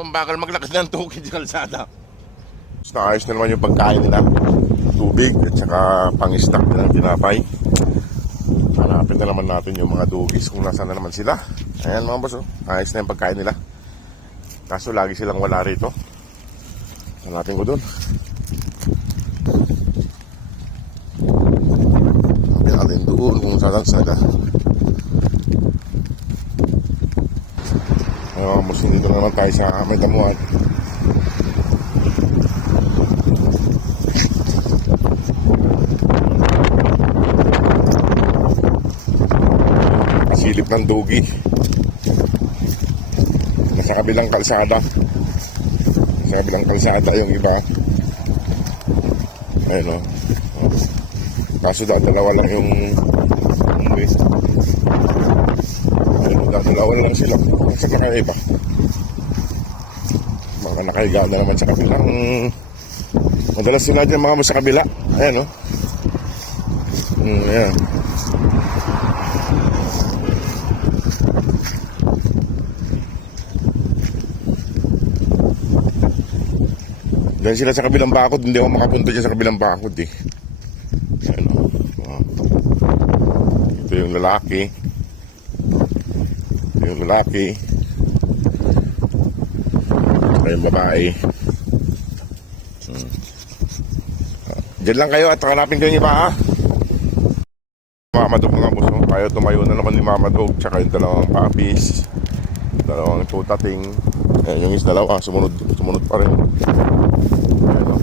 Ayun, bakal maglakad ng tukid sa kalsada. Naayos na naman yung pagkain nila. Tubig at saka pang-stock nila ng tinapay. Hanapin na naman natin yung mga dugis kung nasaan na naman sila. Ayan mga boss, oh. Ayos na yung pagkain nila. Kaso lagi silang wala rito. Hanapin ko dun. Hanapin natin doon kung saan sila. Ayun, boss, dito na naman tayo sa may damuhan. Silip ng dugi. Nasa kabilang kalsada. Sa kabilang kalsada yung iba. Ayun o. Kaso dalawa lang yung ayun, dalawa lang sila. Saan na kayo iba? Mga nakahiga na naman sa kabilang. Madalas sila dyan mga mo sa kabila. Ayan o. Ayan. Dahil sila sa kabilang bakod, hindi ako makapunta dyan sa kabilang bakod eh. Ano? Ito yung lalaki. Ito yung lalaki. Ito yung babae. Diyan lang kayo at hanapin kayo yung iba ha. Mama Dog mga boss, kaya tumayo na naman ni Mama Dog, tsaka yung dalawang puppies, dalawang tutating. Yung is dalawa, sumunod pa rin. Ayan o.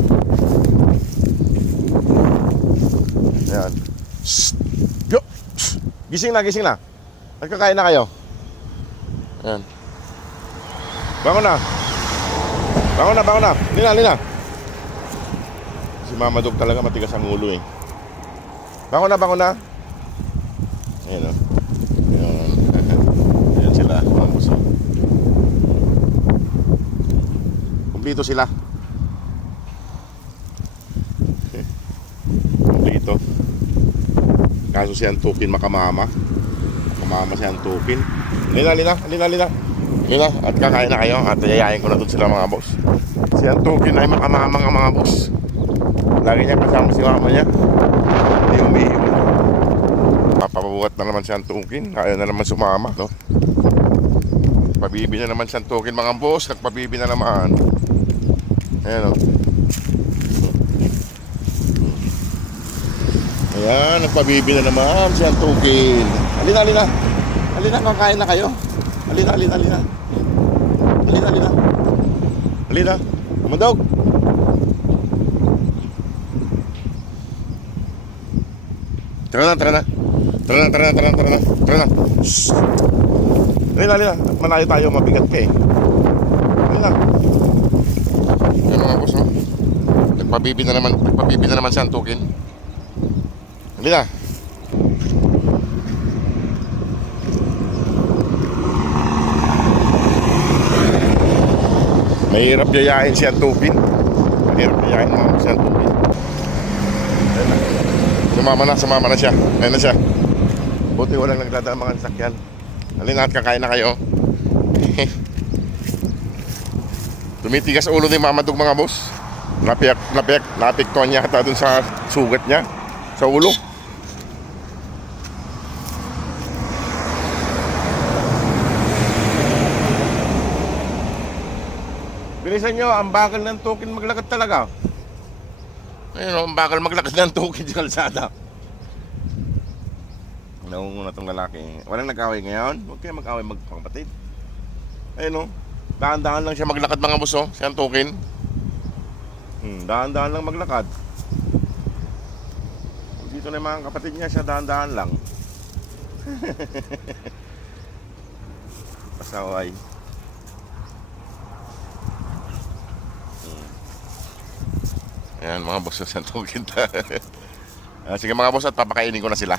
Ayan. Shhh! Yo! Shhh! Gising na. Nagkakain na kayo. Ayan. Bangon na. Lina. Si Mama Dog talaga matigas ang ulo eh. Bangon na. Ayan o. Ayan sila, mga buso. Kumpleto sila. Kumpleto. Kaso si Antukin makamama si Antukin. Lina. At kakain na kayo. At yayain ko na doon sila mga boss. Si Antukin ay makamama nga mga boss. Lagi niya kasama si mama niya. Hindi umiiwan. Papabuhat na naman si Antukin. Ayaw na naman sumama, no? Pabibi na naman si Antukin mga boss. Nagpabibi na naman. Ayan o. Ayan, nagpabibi na naman si Antukin. Halina, kakain na kayo. Halina. Madog. Tara na. Shhh. Halina. Malayo tayo, mabigat ka eh. Halina. Ayan mga boss, oh. Nagpabibi na naman si Antukin. Halina. Mahirap yayain si Antukin. Mga si Antukin. Sumama na siya. Ayun na siya. Buti walang nagdadaan mga sasakyan. Halina at kakain na kayo. Tumitigas ulo ni Mama Dog mga boss. Napiktuan niya ata dun sa sugat niya sa ulo. Bilisan nyo, ang bakal ng Tukin maglakad talaga. Ayun o, ang bakal maglakad ng Tukin sa kalsada. Naunguna tong lalaki. Walang nag-away ngayon. Huwag kayo mag-away magkakapatid. Ayun o, dahan-dahan lang siya maglakad mga boss o, si Antukin. Dahan-dahan lang maglakad. Dito na yung mga kapatid niya, siya dahan-dahan lang. Pasaway. Ayan mga boss, sa Antukin. Sige mga boss, at papakainin ko na sila.